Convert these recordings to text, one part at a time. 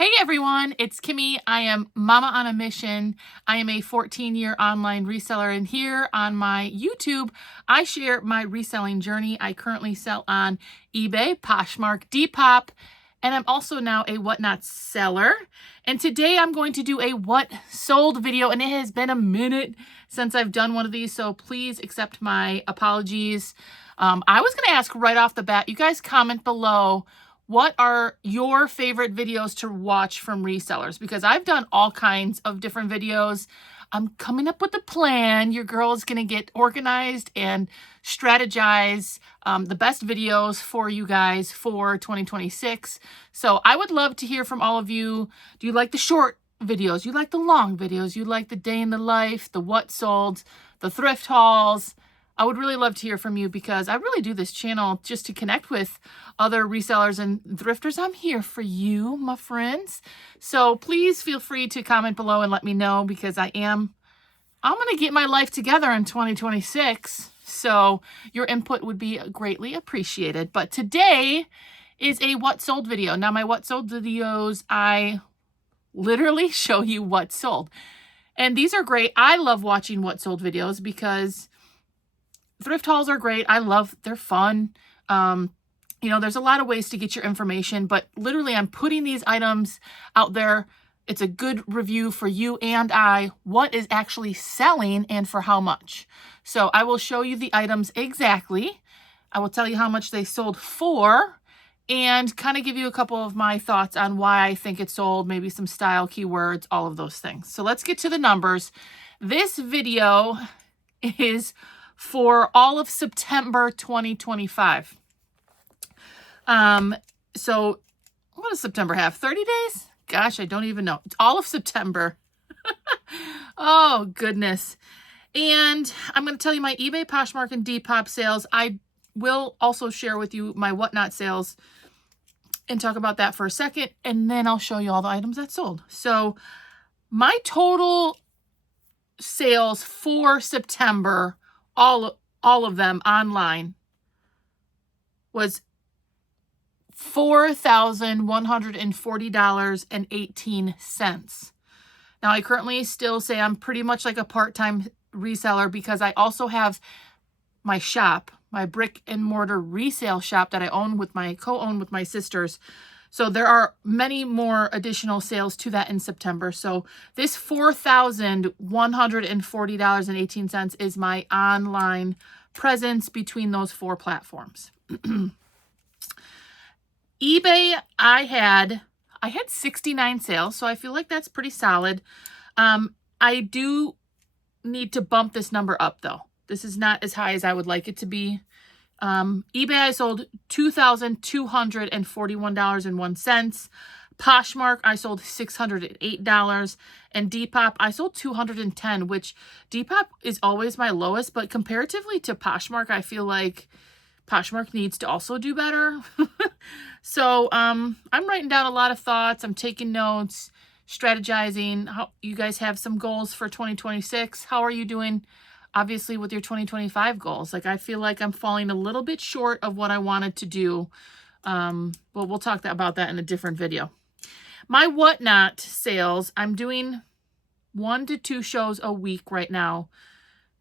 Hey everyone, it's Kimmy. I am Mama on a Mission. I am a 14-year online reseller, and here on my YouTube, I share my reselling journey. I currently sell on eBay, Poshmark, Depop, and I'm also now a whatnot seller. And today I'm going to do a what sold video, and it has been a minute since I've done one of these, so please accept my apologies. I was going to ask right off the bat, you guys comment below, what are your favorite videos to watch from resellers? Because I've done all kinds of different videos. I'm coming up with a plan. Your girl is going to get organized and strategize the best videos for you guys for 2026. So I would love to hear from all of you. Do you like the short videos? You like the long videos? You like the day in the life, the what sold, the thrift hauls? I would really love to hear from you because I really do this channel just to connect with other resellers and thrifters. I'm here for you, my friends. So please feel free to comment below and let me know, because I'm going to get my life together in 2026. So your input would be greatly appreciated. But today is a what sold video. Now, my what sold videos, I literally show you what sold. And these are great. I love watching what sold videos because thrift hauls are great. They're fun. There's a lot of ways to get your information, but literally I'm putting these items out there. It's a good review for you and I, what is actually selling and for how much. So I will show you the items exactly. I will tell you how much they sold for and kind of give you a couple of my thoughts on why I think it sold, maybe some style keywords, all of those things. So let's get to the numbers. This video is for all of September 2025. So what does September have? 30 days? Gosh, I don't even know. It's all of September. Oh, goodness. And I'm going to tell you my eBay, Poshmark, and Depop sales. I will also share with you my whatnot sales and talk about that for a second. And then I'll show you all the items that sold. So my total sales for September, all of them online, was $4,140.18. Now, I currently still say I'm pretty much like a part-time reseller because I also have my shop, my brick and mortar resale shop that I co-own with my sisters. So there are many more additional sales to that in September. So this $4,140.18 is my online presence between those four platforms. eBay, I had 69 sales, so I feel like that's pretty solid. I do need to bump this number up, though. This is not as high as I would like it to be. eBay, I sold $2,241.01. Poshmark, I sold $608. And Depop, I sold $210, which Depop is always my lowest, but comparatively to Poshmark, I feel like Poshmark needs to also do better. So I'm writing down a lot of thoughts. I'm taking notes, strategizing. How you guys have some goals for 2026. How are you doing, obviously, with your 2025 goals? Like, I feel like I'm falling a little bit short of what I wanted to do. But we'll talk about that in a different video. My whatnot sales, I'm doing 1 to 2 shows a week right now,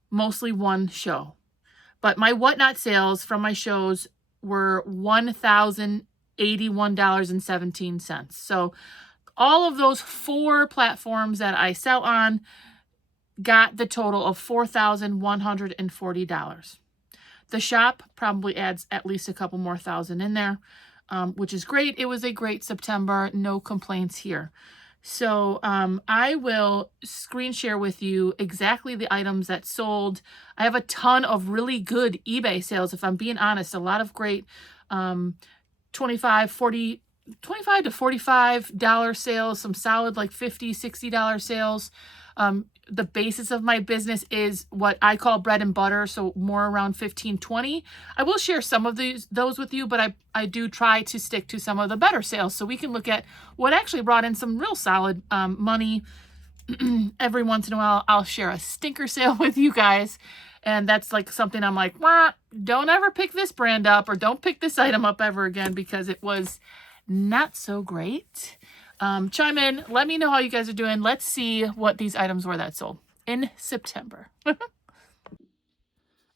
mostly one show. But my whatnot sales from my shows were $1,081.17. So all of those 4 platforms that I sell on got the total of $4,140. The shop probably adds at least a couple more thousand in there, which is great. It was a great September. No complaints here. So I will screen share with you exactly the items that sold. I have a ton of really good eBay sales, if I'm being honest. A lot of great $25 to $45 sales, some solid like $50, $60 sales. The basis of my business is what I call bread and butter, so more around 15, 20. I will share some of those with you, but I do try to stick to some of the better sales so we can look at what actually brought in some real solid money. Every once in a while, I'll share a stinker sale with you guys, and that's like something I'm like, wah, don't ever pick this brand up or don't pick this item up ever again because it was not so great. Chime in. Let me know how you guys are doing. Let's see what these items were that sold in September.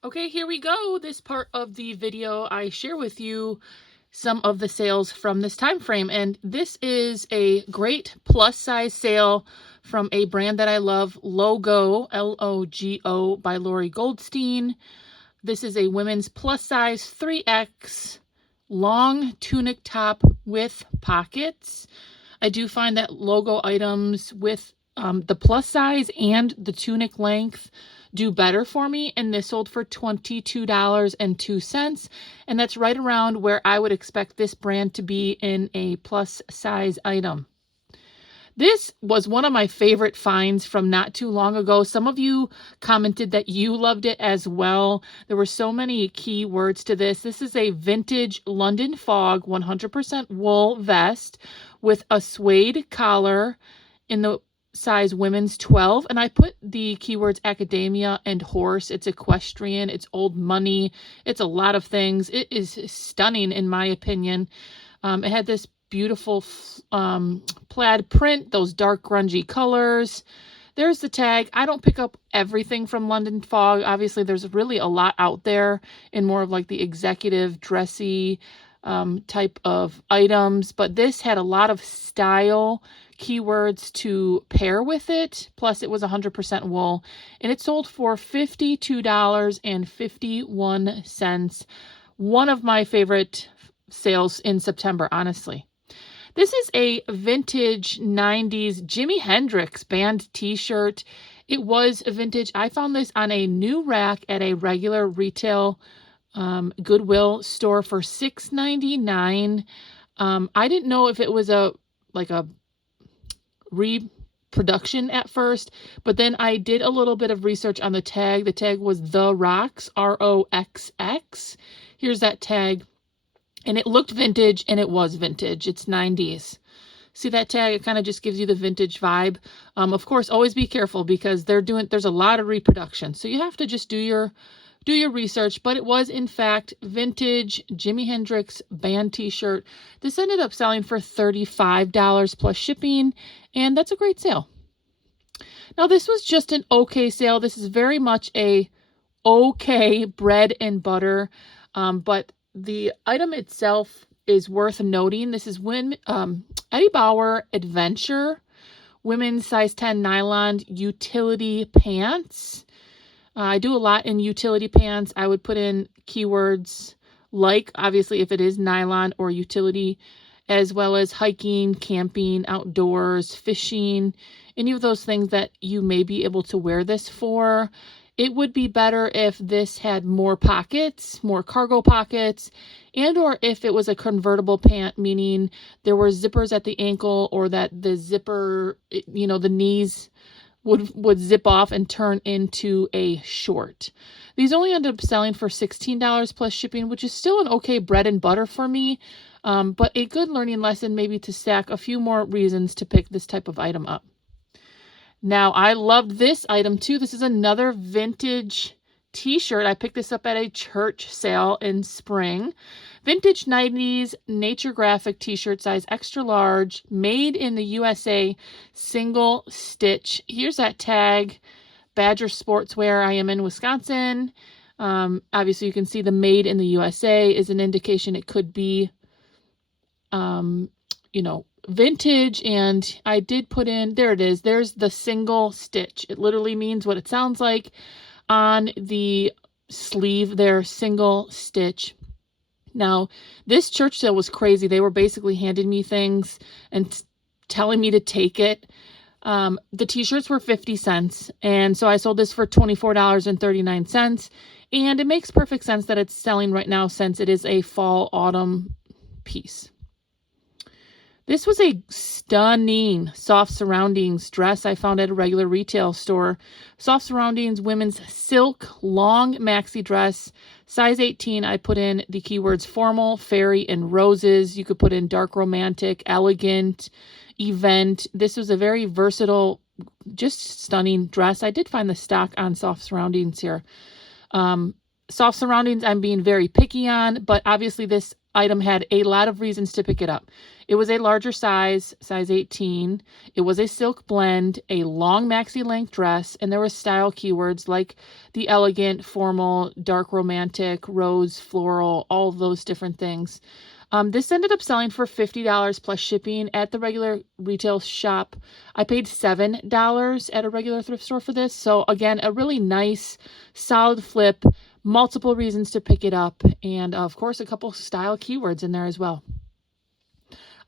Okay, here we go. This part of the video, I share with you some of the sales from this time frame. And this is a great plus size sale from a brand that I love, Logo, L-O-G-O, by Lori Goldstein. This is a women's plus size 3X long tunic top with pockets. I do find that Logo items with the plus size and the tunic length do better for me, and this sold for $22.02, and that's right around where I would expect this brand to be in a plus size item. This was one of my favorite finds from not too long ago. Some of you commented that you loved it as well. There were so many key words to this. This is a vintage London Fog 100% wool vest with a suede collar in the size women's 12, and I put the keywords academia and horse. It's equestrian, it's old money, it's a lot of things. It is stunning in my opinion. It had this beautiful plaid print, those dark grungy colors. There's the tag. I don't pick up everything from London Fog. Obviously there's really a lot out there in more of like the executive dressy type of items, but this had a lot of style keywords to pair with it. Plus it was 100% wool, and it sold for $52.51. One of my favorite sales in September, honestly. This is a vintage 90s Jimi Hendrix band t-shirt. It was a vintage. I found this on a new rack at a regular retail Goodwill store for $6.99. I didn't know if it was a reproduction at first, but then I did a little bit of research on the tag. The tag was The Rocks, R-O-X-X. Here's that tag. And it looked vintage, and it was vintage. It's 90s. See that tag? It kind of just gives you the vintage vibe. Of course, always be careful because there's a lot of reproduction. So you have to just do your research, but it was in fact vintage Jimi Hendrix band t-shirt. This ended up selling for $35 plus shipping, and that's a great sale. Now this was just an okay sale. This is very much a okay bread and butter, but the item itself is worth noting. This is Eddie Bauer Adventure women's size 10 nylon utility pants. I do a lot in utility pants. I would put in keywords like, obviously, if it is nylon or utility, as well as hiking, camping, outdoors, fishing, any of those things that you may be able to wear this for. It would be better if this had more pockets, more cargo pockets, and or if it was a convertible pant, meaning there were zippers at the ankle, or that the zipper, the knees would zip off and turn into a short. These only ended up selling for $16 plus shipping, which is still an okay bread and butter for me, but a good learning lesson maybe to stack a few more reasons to pick this type of item up. Now, I loved this item too. This is another vintage t-shirt. I picked this up at a church sale in spring. Vintage 90s nature graphic t-shirt, size extra large, made in the USA, single stitch. Here's that tag, Badger Sportswear. I am in Wisconsin. Obviously, you can see the made in the USA is an indication it could be, vintage, and I did put in, there it is, there's the single stitch. It literally means what it sounds like on the sleeve there, single stitch. Now, this church sale was crazy. They were basically handing me things and telling me to take it. The t-shirts were 50 cents, and so I sold this for $24.39, and it makes perfect sense that it's selling right now since it is a fall autumn piece. This was a stunning soft surroundings dress I found at a regular retail store. Soft surroundings women's silk long maxi dress, size 18. I put in the keywords formal, fairy, and roses. You could put in dark romantic, elegant, event. This was a very versatile, just stunning dress. I did find the stock on soft surroundings here. Soft surroundings I'm being very picky on, but obviously this item had a lot of reasons to pick it up. It was a larger size, size 18. It was a silk blend, a long maxi length dress, and there were style keywords like the elegant, formal, dark romantic, rose, floral, all of those different things. This ended up selling for $50 plus shipping at the regular retail shop. I paid $7 at a regular thrift store for this. So again, a really nice, solid flip, multiple reasons to pick it up, and of course, a couple style keywords in there as well.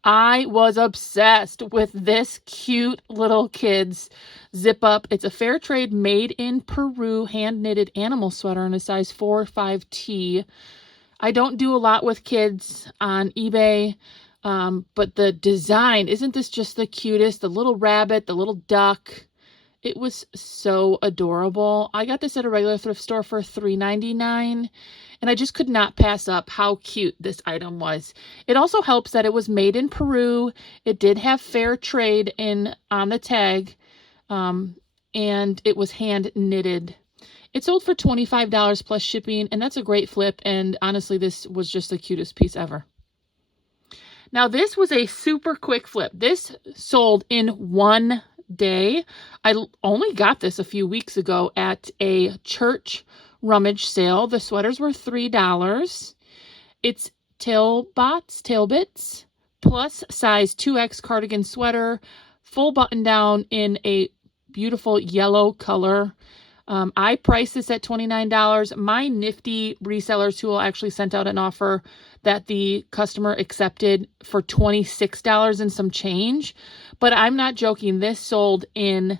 I was obsessed with this cute little kid's zip up. It's a fair trade made in Peru hand knitted animal sweater in a size 4 or 5T. I don't do a lot with kids on eBay, but the design, isn't this just the cutest? The little rabbit, the little duck. It was so adorable. I got this at a regular thrift store for $3.99, and I just could not pass up how cute this item was. It also helps that it was made in Peru. It did have fair trade on the tag, and it was hand knitted. It sold for $25 plus shipping, and that's a great flip, and honestly, this was just the cutest piece ever. Now, this was a super quick flip. This sold in one day. I only got this a few weeks ago at a church rummage sale. The sweaters were $3. It's tailbits, plus size 2X cardigan sweater, full button down in a beautiful yellow color. I priced this at $29. My nifty reseller tool actually sent out an offer that the customer accepted for $26 and some change. But I'm not joking. This sold in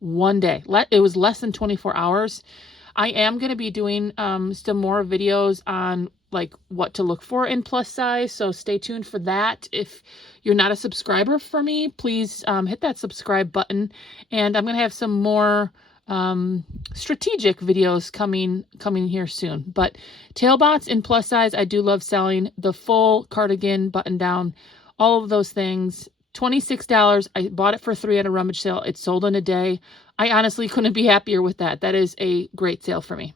one day. It was less than 24 hours. I am going to be doing some more videos on like what to look for in plus size. So stay tuned for that. If you're not a subscriber for me, please hit that subscribe button. And I'm going to have some more strategic videos coming here soon. But tailbots in plus size, I do love selling. The full cardigan button down, all of those things. $26. I bought it for $3 at a rummage sale. It sold in a day. I honestly couldn't be happier with that. That is a great sale for me.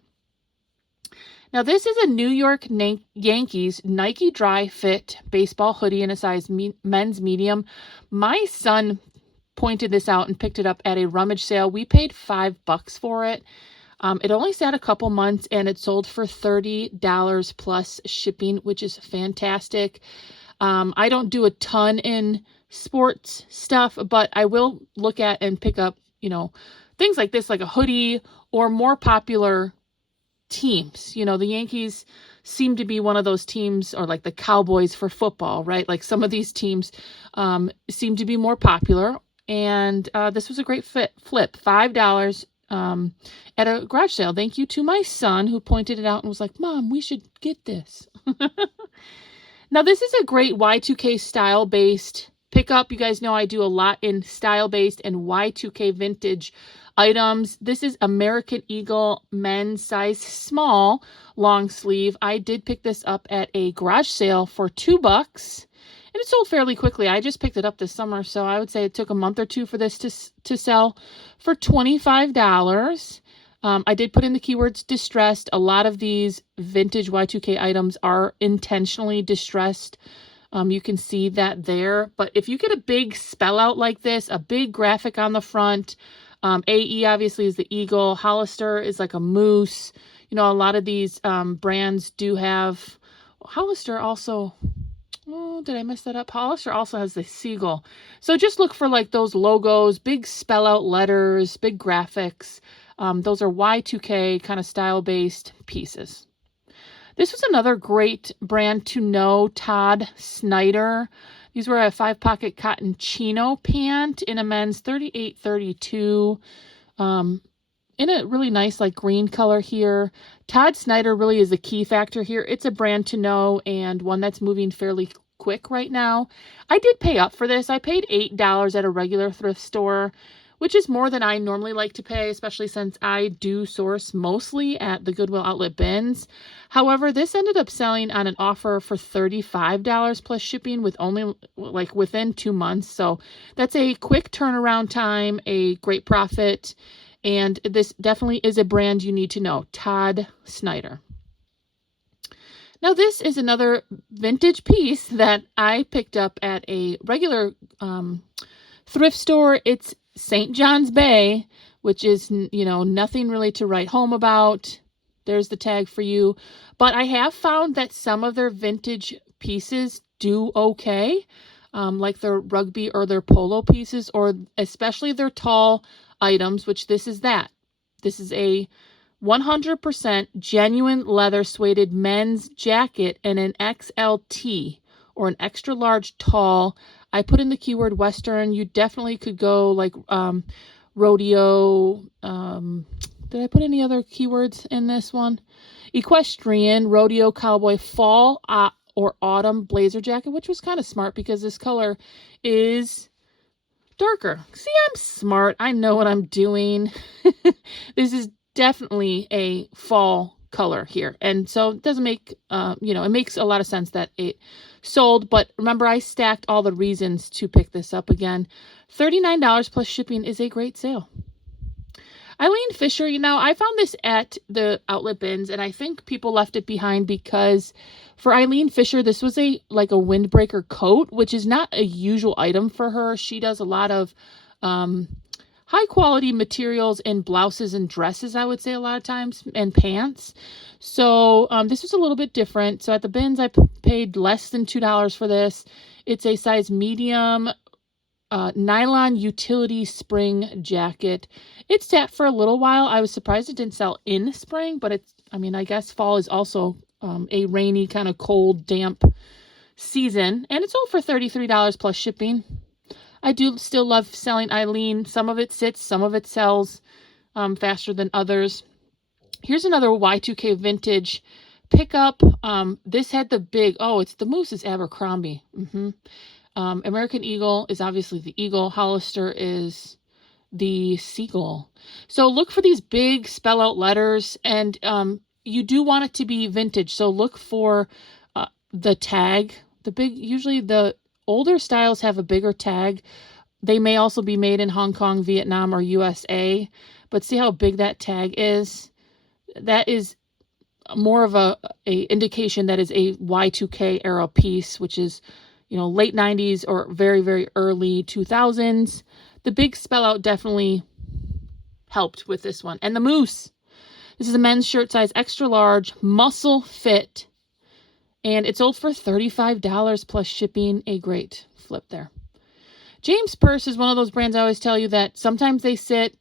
Now, this is a New York Yankees Nike Dry Fit baseball hoodie in a size men's medium. My son pointed this out and picked it up at a rummage sale. We paid $5 for it. It only sat a couple months, and it sold for $30 plus shipping, which is fantastic. I don't do a ton in sports stuff, but I will look at and pick up, things like this, like a hoodie or more popular teams. The Yankees seem to be one of those teams, or like the Cowboys for football, right? Like some of these teams seem to be more popular. And this was a great flip, $5 at a garage sale. Thank you to my son who pointed it out and was like, Mom, we should get this. Now, this is a great Y2K style-based pickup. You guys know I do a lot in style-based and Y2K vintage items. This is American Eagle men's size small long sleeve. I did pick this up at a garage sale for $2. And it sold fairly quickly. I just picked it up this summer, so I would say it took a month or two for this to sell for $25. I did put in the keywords distressed. A lot of these vintage Y2K items are intentionally distressed. You can see that there. But if you get a big spell out like this, a big graphic on the front, AE obviously is the eagle. Hollister is like a moose. A lot of these brands do have. Hollister also. Oh, did I mess that up? Hollister also has the seagull. So just look for like those logos, big spell out letters, big graphics. Those are Y2K kind of style-based pieces. This was another great brand to know, Todd Snyder. These were a 5-pocket cotton chino pant in a men's 38-32. In a really nice like green color here. Todd Snyder really is a key factor here. It's a brand to know and one that's moving fairly quick right now. I did pay up for this. I paid $8 at a regular thrift store, which is more than I normally like to pay, especially since I do source mostly at the Goodwill outlet bins. However, this ended up selling on an offer for $35 plus shipping with only like within 2 months. So that's a quick turnaround time, a great profit. And this definitely is a brand you need to know, Todd Snyder. Now this is another vintage piece that I picked up at a regular thrift store. It's St. John's Bay, which is, nothing really to write home about. There's the tag for you. But I have found that some of their vintage pieces do okay, like their rugby or their polo pieces, or especially their tall items, which this is that. This is a 100% genuine leather suede men's jacket in an XLT, or an extra large tall. I put in the keyword Western. You definitely could go like rodeo. Did I put any other keywords in this one? Equestrian, rodeo, cowboy, fall, or autumn blazer jacket, which was kind of smart because this color is darker. See, I'm smart. I know what I'm doing. This is definitely a fall color here. And so it doesn't make, it makes a lot of sense that it sold. But remember, I stacked all the reasons to pick this up again. $39 plus shipping is a great sale. Eileen Fisher, I found this at the outlet bins, and I think people left it behind because for Eileen Fisher, this was like a windbreaker coat, which is not a usual item for her. She does a lot of high quality materials in blouses and dresses, I would say a lot of times, and pants. So this was a little bit different. So at the bins, I paid less than $2 for this. It's a size medium nylon utility spring jacket. It sat for a little while. I was surprised it didn't sell in spring, but I guess fall is also a rainy, kind of cold, damp season. And it sold for $33 plus shipping. I do still love selling Eileen. Some of it sits, some of it sells faster than others. Here's another Y2K vintage pickup. This had the big, it's the moose is Abercrombie. American Eagle is obviously the eagle. Hollister is the seagull. So look for these big spell out letters, and you do want it to be vintage. So look for the tag. Usually the older styles have a bigger tag. They may also be made in Hong Kong, Vietnam, or USA, but see how big that tag is? That is more of a indication that is a Y2K era piece, which is late 90s or very, very early 2000s. The big spell out definitely helped with this one. And the moose. This is a men's shirt size, extra large, muscle fit. And it sold for $35 plus shipping. A great flip there. James Purse is one of those brands I always tell you that sometimes they sit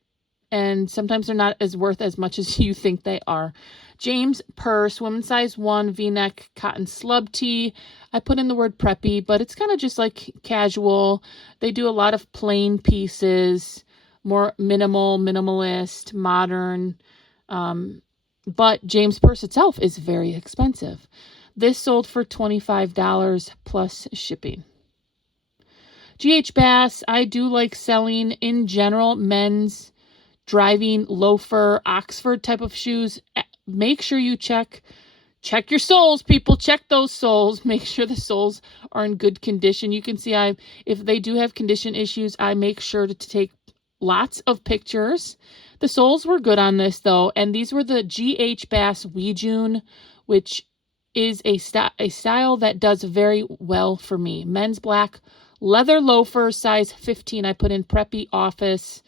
and sometimes they're not as worth as much as you think they are. James Purse, women's size 1, V-neck cotton slub tee. I put in the word preppy, but it's kind of just like casual. They do a lot of plain pieces, more minimalist, modern. But James Purse itself is very expensive. This sold for $25 plus shipping. GH Bass, I do like selling in general men's driving loafer, Oxford type of shoes. Make sure you check your soles, people. Check those soles. Make sure the soles are in good condition. You can see if they do have condition issues, I make sure to take lots of pictures. The soles were good on this though, and these were the GH Bass Weejun, which is a style that does very well for me. Men's black leather loafers, size 15. I put in preppy office.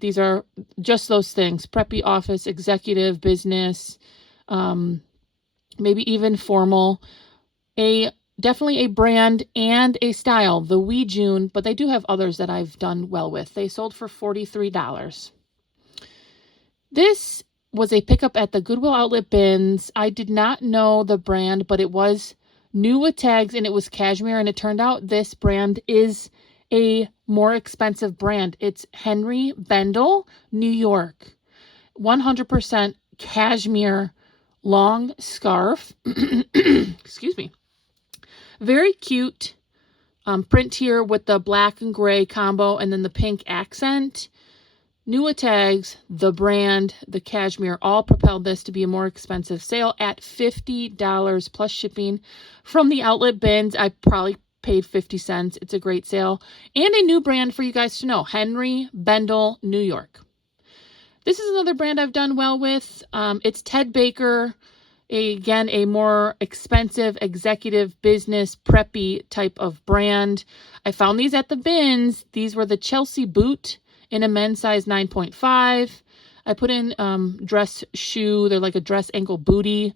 These are just those things: preppy office, executive, business, maybe even formal. Definitely a brand and a style, the Weejun, but they do have others that I've done well with. They sold for $43. This was a pickup at the Goodwill Outlet bins. I did not know the brand, but it was new with tags and it was cashmere, and it turned out this brand is a more expensive brand. It's Henry Bendel, New York. 100% cashmere long scarf. Excuse me. Very cute print here with the black and gray combo and then the pink accent. Newa tags, the brand, the cashmere, all propelled this to be a more expensive sale at $50 plus shipping. From the outlet bins, I probably paid 50 cents. It's a great sale. And a new brand for you guys to know, Henry Bendel, New York. This is another brand I've done well with. It's Ted Baker. Again, a more expensive executive business preppy type of brand. I found these at the bins. These were the Chelsea boot in a men's size 9.5. I put in dress shoe. They're like a dress ankle booty.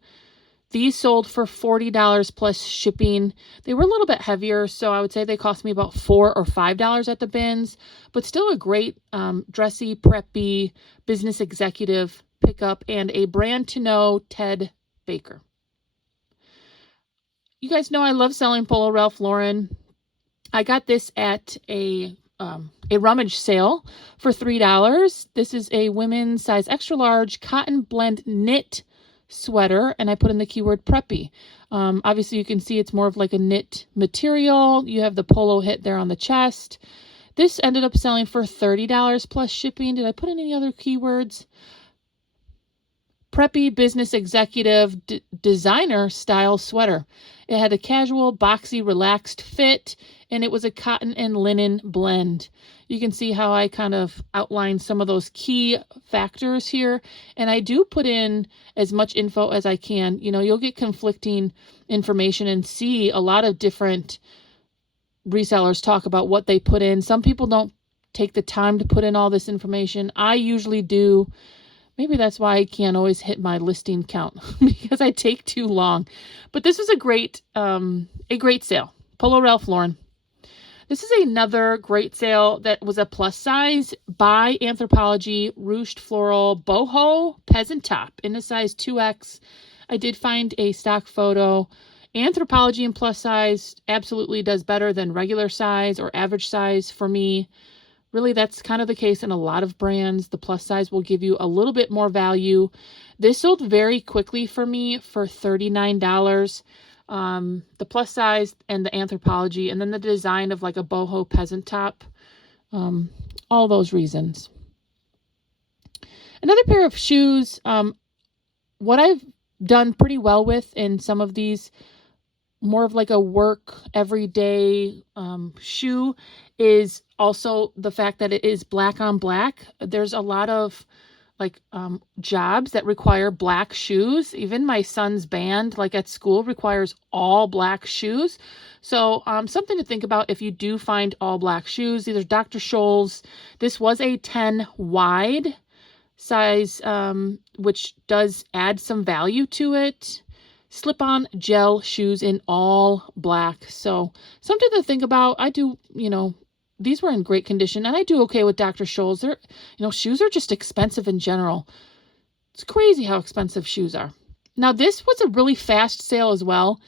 These sold for $40 plus shipping. They were a little bit heavier, so I would say they cost me about $4 or $5 at the bins, but still a great dressy, preppy, business executive pickup, and a brand to know Ted Baker. You guys know I love selling Polo Ralph Lauren. I got this at a rummage sale for $3. This is a women's size extra large cotton blend knit sweater, and I put in the keyword preppy. Obviously you can see it's more of like a knit material. You have the polo hit there on the chest. This ended up selling for $30 plus shipping. Did I put in any other keywords? Preppy business executive designer style sweater. It had a casual, boxy, relaxed fit, and it was a cotton and linen blend. You can see how I kind of outlined some of those key factors here, and I do put in as much info as I can. You know, you'll get conflicting information and see a lot of different resellers talk about what they put in. Some people don't take the time to put in all this information. I usually do. Maybe that's why I can't always hit my listing count because I take too long. But this was a great sale. Polo Ralph Lauren. This is another great sale that was a plus size by Anthropologie ruched floral boho peasant top in a size 2X. I did find a stock photo. Anthropologie in plus size absolutely does better than regular size or average size for me. Really, that's kind of the case in a lot of brands. The plus size will give you a little bit more value. This sold very quickly for me for $39. The plus size and the Anthropologie, and then the design of like a boho peasant top. All those reasons. Another pair of shoes. What I've done pretty well with in some of these more of like a work everyday shoe is also the fact that it is black on black. There's a lot of like jobs that require black shoes. Even my son's band, like at school, requires all black shoes. So something to think about if you do find all black shoes. These are Dr. Scholl's. This was a 10 wide size, which does add some value to it. Slip-on gel shoes in all black. So something to think about. I do, you know, these were in great condition, and I do okay with Dr. Scholl's. They're, you know, shoes are just expensive in general. It's crazy how expensive shoes are. Now, this was a really fast sale as well,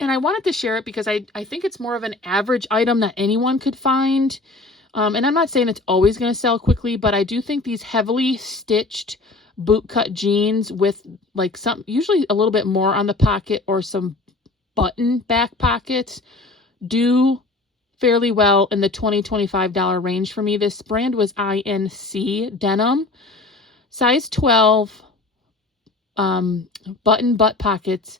and I wanted to share it because I think it's more of an average item that anyone could find. And I'm not saying it's always going to sell quickly, but I do think these heavily stitched bootcut jeans with like some, usually a little bit more on the pocket or some button back pockets, do fairly well in the $20-$25 range for me. This brand was INC Denim, size 12, button butt pockets,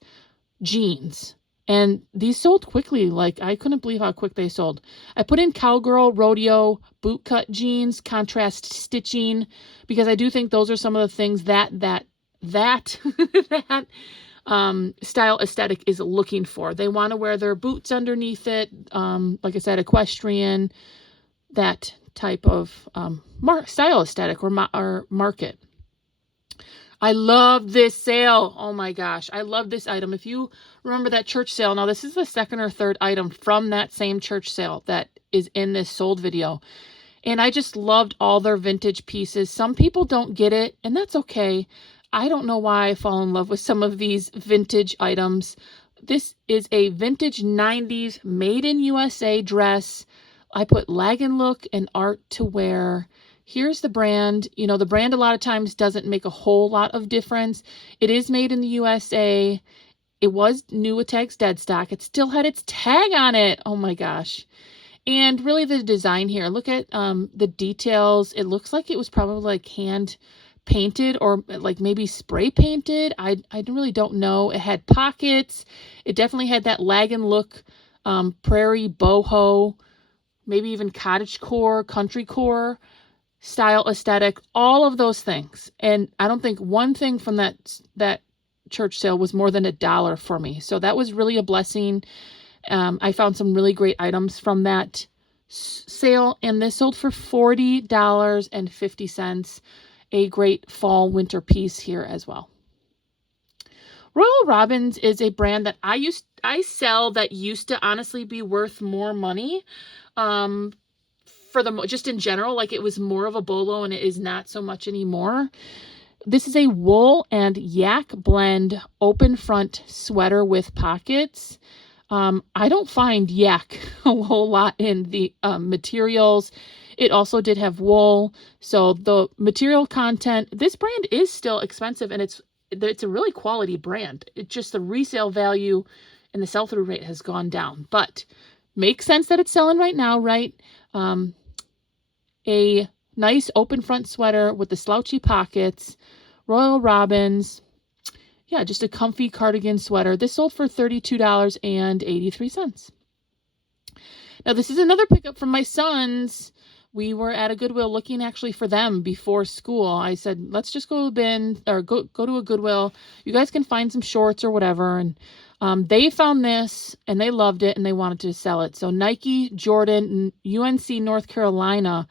jeans. And these sold quickly. Like, I couldn't believe how quick they sold. I put in cowgirl, rodeo, bootcut jeans, contrast stitching, because I do think those are some of the things that style aesthetic is looking for. They want to wear their boots underneath it. Like I said, equestrian, that type of style aesthetic or market. I love this sale. Oh my gosh. I love this item. If you remember that church sale, now this is the second or third item from that same church sale that is in this sold video. And I just loved all their vintage pieces. Some people don't get it, and that's okay. I don't know why I fall in love with some of these vintage items. This is a vintage 90s made in USA dress. I put Lagan look and art to wear. Here's the brand. You know, the brand a lot of times doesn't make a whole lot of difference. It is made in the USA. It was new with tags dead stock. It still had its tag on it. Oh my gosh. And really the design here. Look at the details. It looks like it was probably like hand painted or like maybe spray painted. I really don't know. It had pockets. It definitely had that Lagan look, prairie boho, maybe even cottagecore, country core style aesthetic, all of those things. And I don't think one thing from that church sale was more than $1 for me. So that was really a blessing. I found some really great items from that sale, and this sold for $40.50. A great fall winter piece here as well. Royal Robins is a brand that I sell that used to honestly be worth more money. Just in general, like it was more of a bolo, and it is not so much anymore. This is a wool and yak blend open front sweater with pockets. I don't find yak a whole lot in the materials. It also did have wool. So the material content, this brand is still expensive, and it's a really quality brand. It's just the resale value and the sell-through rate has gone down. But makes sense that it's selling right now, right? A nice open front sweater with the slouchy pockets. Royal Robins. Yeah, just a comfy cardigan sweater. This sold for $32.83. Now, this is another pickup from my sons. We were at a Goodwill looking actually for them before school. I said, let's just go to the bin or go to a Goodwill. You guys can find some shorts or whatever. And they found this and they loved it and they wanted to sell it. So Nike, Jordan, UNC North Carolina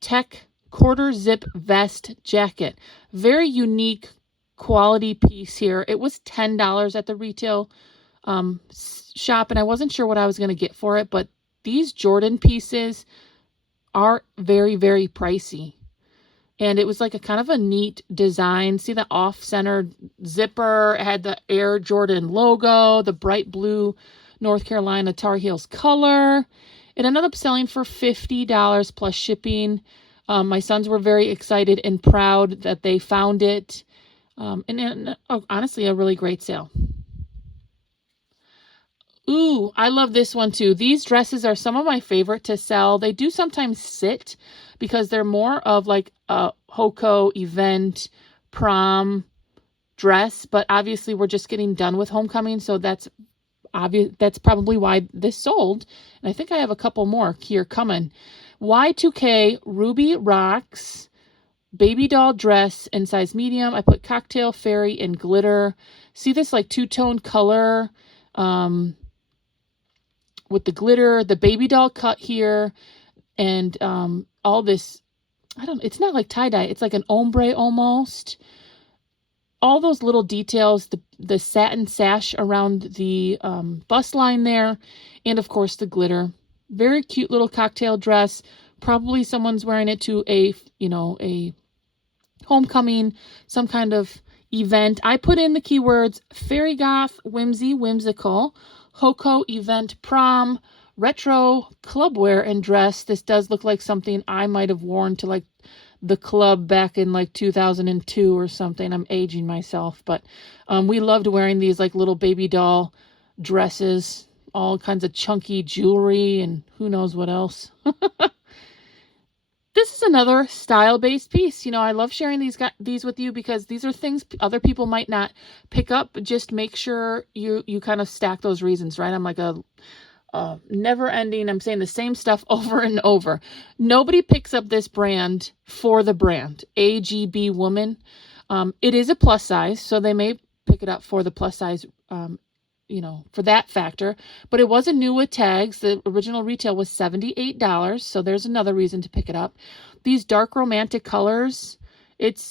Tech quarter zip vest jacket. Very unique quality piece here. It was $10 at the retail shop, and I wasn't sure what I was going to get for it, but these Jordan pieces are very, very pricey. And it was like a kind of a neat design. See the off-centered zipper? It had the Air Jordan logo, the bright blue North Carolina Tar Heels color. It ended up selling for $50 plus shipping. My sons were very excited and proud that they found it. And honestly, a really great sale. Ooh, I love this one too. These dresses are some of my favorite to sell. They do sometimes sit because they're more of like a HOCO event, prom dress. But obviously, we're just getting done with homecoming, so that's obvious. That's probably why this sold. And I think I have a couple more here coming. Y2K Ruby Rocks baby doll dress in size medium. I put cocktail, fairy, and glitter. See this like two-tone color with the glitter, the baby doll cut here, and all this, it's not like tie-dye. It's like an ombre almost. All those little details, the satin sash around the bust line there, and of course the glitter. Very cute little cocktail dress. Probably someone's wearing it to a homecoming, some kind of event. I put in the keywords fairy goth, whimsy, whimsical, HOCO event, prom, retro, clubwear, and dress. This does look like something I might have worn to like the club back in like 2002 or something. I'm aging myself, but we loved wearing these like little baby doll dresses, all kinds of chunky jewelry and who knows what else. This is another style-based piece. You know, I love sharing these with you because these are things other people might not pick up. But just make sure you kind of stack those reasons, right? I'm like a never-ending. I'm saying the same stuff over and over. Nobody picks up this brand for the brand. AGB Woman. It is a plus size, so they may pick it up for the plus size. For that factor, but it wasn't new with tags. The original retail was $78, so there's another reason to pick it up. These dark romantic colors, it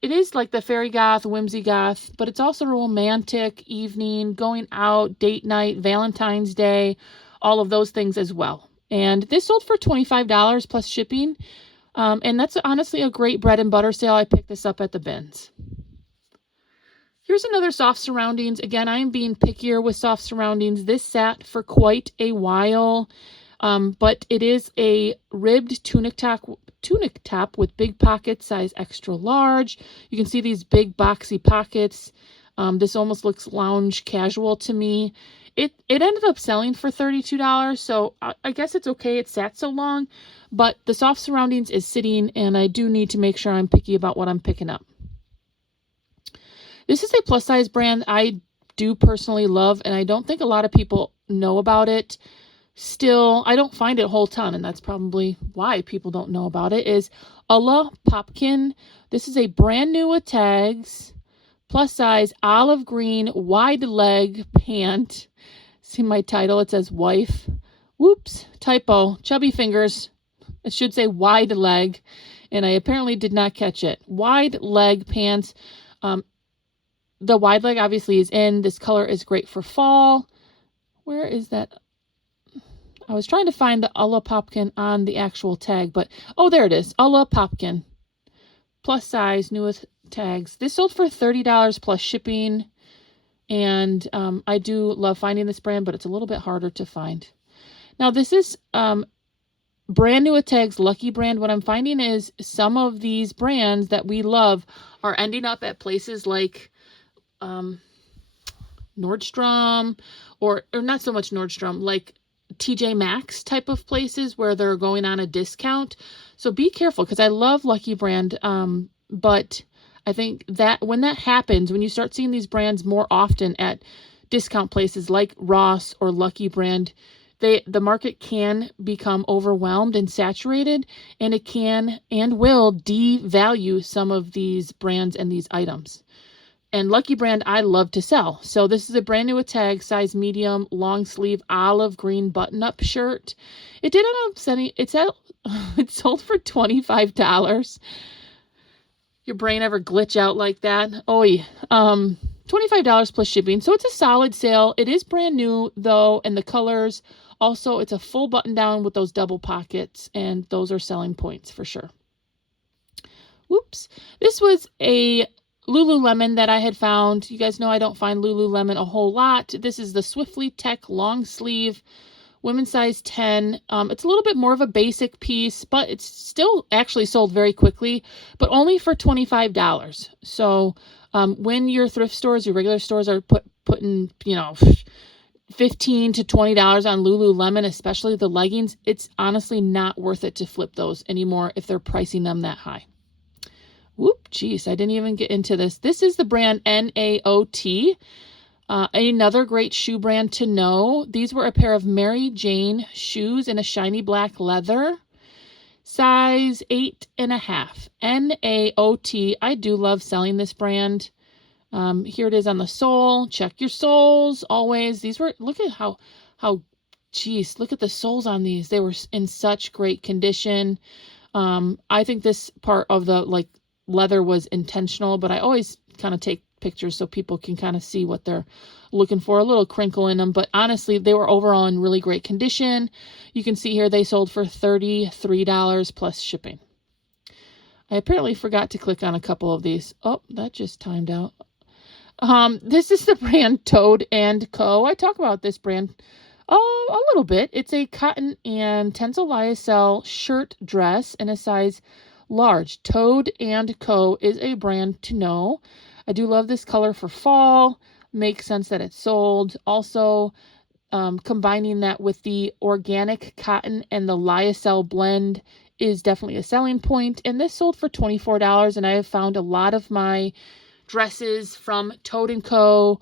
is like the fairy goth, whimsy goth, but it's also romantic, evening, going out, date night, Valentine's Day, all of those things as well. And this sold for $25 plus shipping, and that's honestly a great bread and butter sale. I picked this up at the bins. Here's another soft surroundings. Again, I am being pickier with soft surroundings. This sat for quite a while, but it is a ribbed tunic top with big pockets, size extra large. You can see these big boxy pockets. This almost looks lounge casual to me. It ended up selling for $32, so I guess it's okay. It sat so long, but the soft surroundings is sitting, and I do need to make sure I'm picky about what I'm picking up. This is a plus size brand I do personally love, and I don't think a lot of people know about it. Still, I don't find it a whole ton, and that's probably why people don't know about it, is Ulla Popkin. This is a brand new with tags, plus size olive green wide leg pant. See my title, it says wife. Whoops, typo, chubby fingers. It should say wide leg, and I apparently did not catch it. Wide leg pants. The wide leg obviously is in. This color is great for fall. Where is that? I was trying to find the Ulla Popkin on the actual tag, but oh, there it is. Ulla Popkin. Plus size, newest tags. This sold for $30 plus shipping. And I do love finding this brand, but it's a little bit harder to find. Now, this is brand new with tags, Lucky brand. What I'm finding is some of these brands that we love are ending up at places like Nordstrom, or not so much Nordstrom, like TJ Maxx type of places where they're going on a discount. So be careful, because I love Lucky brand, but I think that when that happens, when you start seeing these brands more often at discount places like Ross or Lucky brand, the market can become overwhelmed and saturated, and it can and will devalue some of these brands and these items. And Lucky brand I love to sell. So this is a brand new with tag, size medium, long sleeve, olive green button-up shirt. It did end up selling, it sold for $25. Your brain ever glitch out like that? Oh yeah. $25 plus shipping. So it's a solid sale. It is brand new though, and the colors also, it's a full button down with those double pockets, and those are selling points for sure. Whoops. This was a Lululemon that I had found. You guys know I don't find Lululemon a whole lot. This is the Swiftly Tech long sleeve, women's size 10. It's a little bit more of a basic piece, but it's still actually sold very quickly, but only for $25. So when your thrift stores, your regular stores are putting, $15 to $20 on Lululemon, especially the leggings, it's honestly not worth it to flip those anymore if they're pricing them that high. Whoop, geez, I didn't even get into this. This is the brand NAOT. Another great shoe brand to know. These were a pair of Mary Jane shoes in a shiny black leather. Size 8.5. NAOT. I do love selling this brand. Here it is on the sole. Check your soles always. These were, look at geez, look at the soles on these. They were in such great condition. I think this part of the leather was intentional, but I always kind of take pictures so people can kind of see what they're looking for. A little crinkle in them, but honestly, they were overall in really great condition. You can see here they sold for $33 plus shipping. I apparently forgot to click on a couple of these. Oh, that just timed out. This is the brand Toad & Co. I talk about this brand a little bit. It's a cotton and tencel lyocell shirt dress in a size large. Toad & Co. is a brand to know. I do love this color for fall. Makes sense that it's sold. Also, combining that with the organic cotton and the lyocell blend is definitely a selling point. And this sold for $24, and I have found a lot of my dresses from Toad & Co.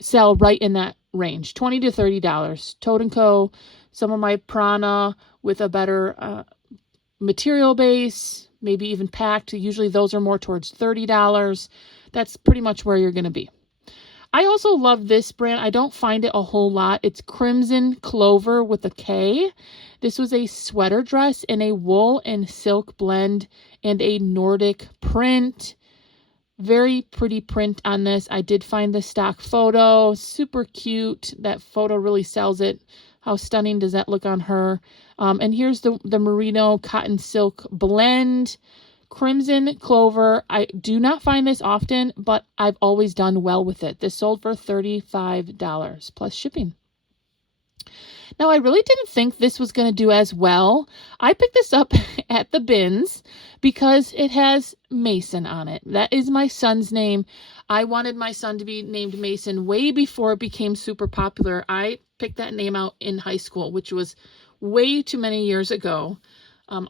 Sell right in that range, $20 to $30. Toad & Co. Some of my Prana with a better material base, maybe even packed. Usually those are more towards $30. That's pretty much where you're going to be. I also love this brand. I don't find it a whole lot. It's Crimson Clover with a K. This was a sweater dress in a wool and silk blend and a Nordic print. Very pretty print on this. I did find the stock photo. Super cute. That photo really sells it. How stunning does that look on her? And here's the merino cotton silk blend. Crimson Clover. I do not find this often, but I've always done well with it. This sold for $35 plus shipping. Now, I really didn't think this was going to do as well. I picked this up at the bins because it has Mason on it. That is my son's name. I wanted my son to be named Mason way before it became super popular. I picked that name out in high school, which was way too many years ago.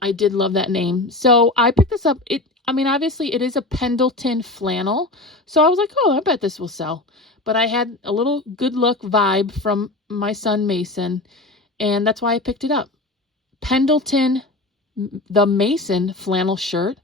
I did love that name. So I picked this up. Obviously it is a Pendleton flannel. So I was like, oh, I bet this will sell. But I had a little good look vibe from my son Mason, and that's why I picked it up. Pendleton, the Mason flannel shirt,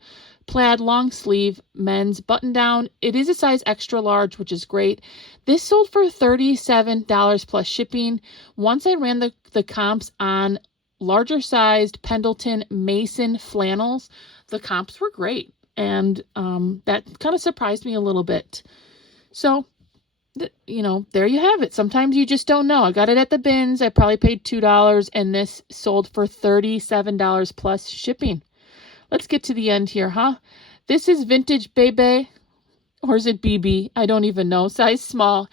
plaid long sleeve men's button down. It is a size extra large, which is great. This sold for $37 plus shipping. Once I ran the comps on larger sized Pendleton Mason flannels, the comps were great. And that kind of surprised me a little bit. So, you know, there you have it. Sometimes you just don't know. I got it at the bins. I probably paid $2, and this sold for $37 plus shipping. Let's get to the end here, huh? This is vintage Bebe, or is it BB? I don't even know. Size small.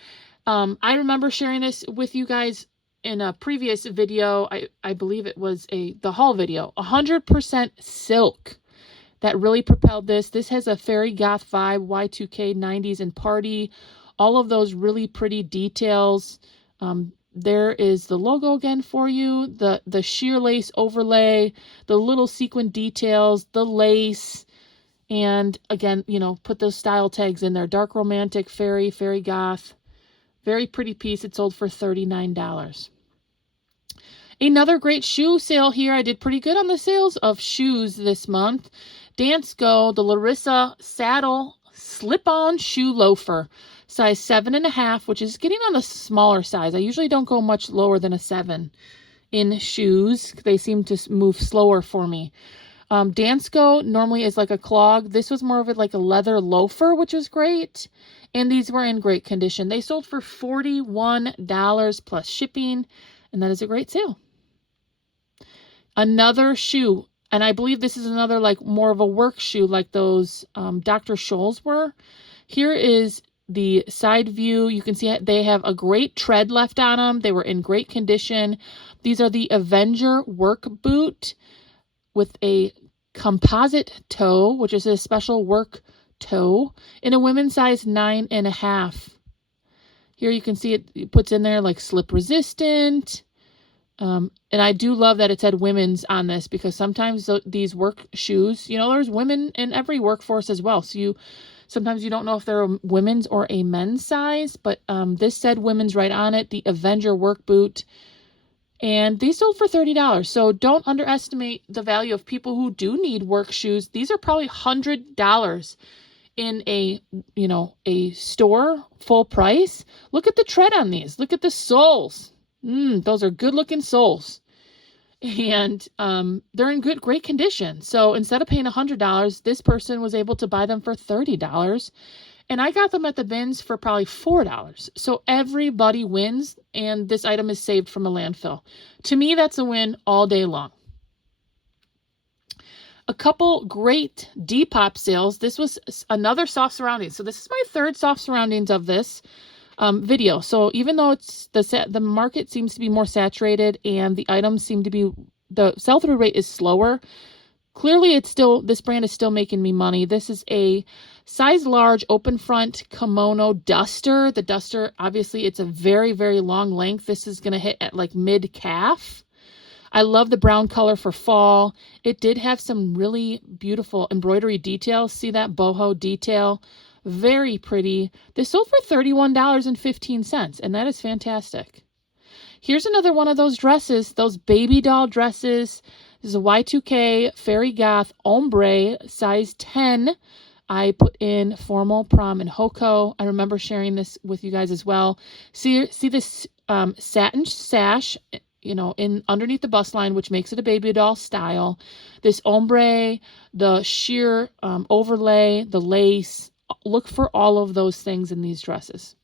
I remember sharing this with you guys in a previous video. I believe it was the haul video. 100% silk. That really propelled this. This has a fairy goth vibe, Y2K, 90s, and party. All of those really pretty details. There is the logo again for you, the sheer lace overlay, the little sequin details, the lace, and again, you know, put those style tags in there. Dark romantic, fairy goth. Very pretty piece. It sold for $39. Another great shoe sale here. I did pretty good on the sales of shoes this month. Dance Go, the Larissa Saddle slip-on shoe loafer, size 7.5, which is getting on the smaller size. I usually don't go much lower than a 7 in shoes. They seem to move slower for me. Dance Go normally is like a clog. This was more of it like a leather loafer, which was great. And these were in great condition. They sold for $41 plus shipping, and that is a great sale. Another shoe, and I believe this is another like more of a work shoe like those Dr. Scholl's were. Here is the side view. You can see they have a great tread left on them. They were in great condition. These are the Avenger work boot with a composite toe, which is a special work toe, in a women's size 9.5. Here you can see it puts in there like slip resistant. And I do love that it said women's on this, because sometimes these work shoes, you know, there's women in every workforce as well. So sometimes you don't know if they're a women's or a men's size, but this said women's right on it, the Avenger work boot. And these sold for $30. So don't underestimate the value of people who do need work shoes. These are probably $100 in a store full price. Look at the tread on these. Look at the soles. Those are good looking soles. And they're in great condition. So instead of paying $100, this person was able to buy them for $30. And I got them at the bins for probably $4. So everybody wins, and this item is saved from a landfill. To me, that's a win all day long. A couple great Depop sales. This was another soft surroundings. So this is my third soft surroundings of this video. So even though it's the market seems to be more saturated and the items seem to be, the sell-through rate is slower, clearly this brand is still making me money. This is a size large open front kimono duster. The duster, obviously it's a very, very long length. This is going to hit at like mid calf. I love the brown color for fall. It did have some really beautiful embroidery details. See that boho detail? Very pretty. This sold for $31.15, and that is fantastic. Here's another one of those dresses, those baby doll dresses. This is a Y2K Fairy Goth Ombre, size 10. I put in formal, prom, and HOCO. I remember sharing this with you guys as well. See this satin sash, you know, underneath the bust line, which makes it a baby doll style. This ombre, the sheer overlay, the lace. Look for all of those things in these dresses.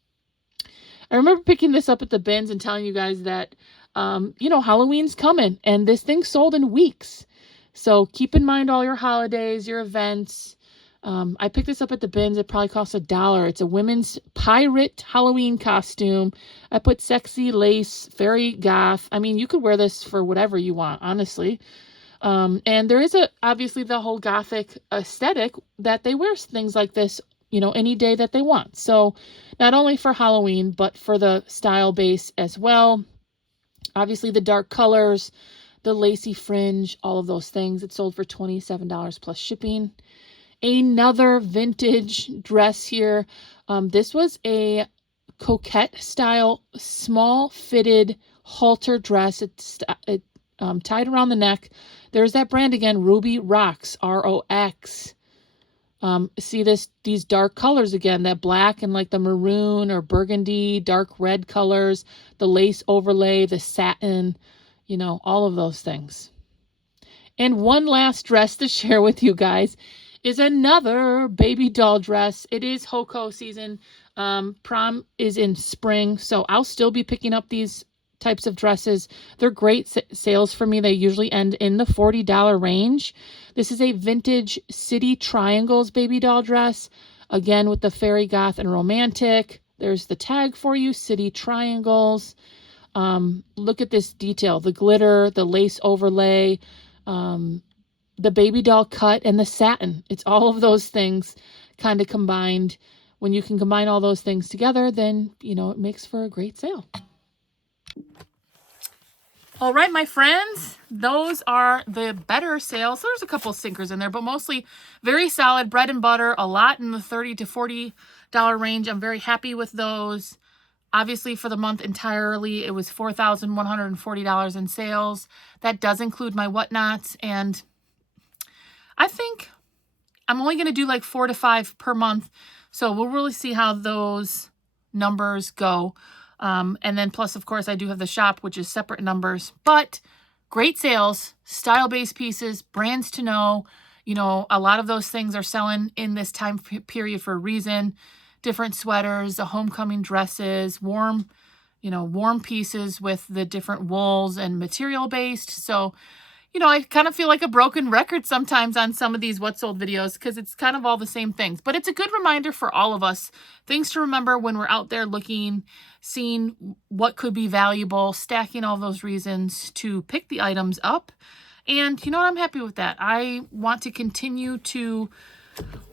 I remember picking this up at the bins and telling you guys that, Halloween's coming, and this thing sold in weeks. So keep in mind all your holidays, your events. I picked this up at the bins. It probably cost $1. It's a women's pirate Halloween costume. I put sexy lace, fairy goth. I mean, you could wear this for whatever you want, honestly. And there is obviously the whole gothic aesthetic that they wear things like this, any day that they want. So not only for Halloween, but for the style base as well. Obviously the dark colors, the lacy fringe, all of those things. It sold for $27 plus shipping. Another vintage dress here. This was a coquette style, small fitted halter dress. It's tied around the neck. There's that brand again, Ruby Rocks, ROX. See these dark colors again, that black and like the maroon or burgundy, dark red colors, the lace overlay, the satin, you know, all of those things. And one last dress to share with you guys is another baby doll dress. It is Hoko season. Prom is in spring, so I'll still be picking up these types of dresses. They're great sales for me. They usually end in the $40 range. This is a vintage City Triangles baby doll dress, again with the fairy goth and romantic. There's the tag for you, City Triangles. Look at this detail, the glitter, the lace overlay, the baby doll cut, and the satin. It's all of those things kind of combined. When you can combine all those things together, then, you know, it makes for a great sale. All right, my friends, those are the better sales. There's a couple sinkers in there, but mostly very solid bread and butter, a lot in the $30 to $40 range. I'm very happy with those. Obviously, for the month entirely, it was $4,140 in sales. That does include my whatnots, and I think I'm only going to do like 4 to 5 per month, so we'll really see how those numbers go. And then plus, of course, I do have the shop, which is separate numbers, but great sales, style-based pieces, brands to know. You know, a lot of those things are selling in this time period for a reason. Different sweaters, the homecoming dresses, warm pieces with the different wools and material-based. So, you know, I kind of feel like a broken record sometimes on some of these What Sold videos because it's kind of all the same things. But it's a good reminder for all of us, things to remember when we're out there looking, seeing what could be valuable, stacking all those reasons to pick the items up. And you know what? I'm happy with that. I want to continue to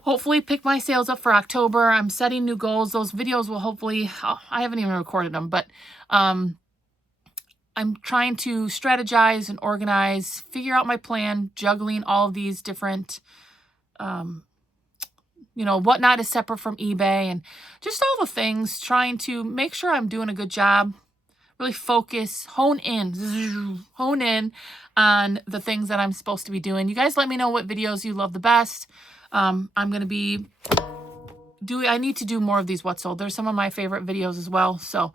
hopefully pick my sales up for October. I'm setting new goals. Those videos will hopefully, I haven't even recorded them, but I'm trying to strategize and organize, figure out my plan, juggling all of these different, you know, Whatnot is separate from eBay and just all the things, trying to make sure I'm doing a good job, really focus, hone in on the things that I'm supposed to be doing. You guys let me know what videos you love the best. I'm going to be I need to do more of these What Sold. There's some of my favorite videos as well. So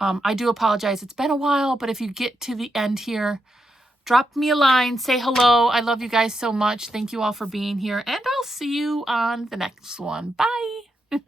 I do apologize. It's been a while, but if you get to the end here, drop me a line, say hello. I love you guys so much. Thank you all for being here, and I'll see you on the next one. Bye.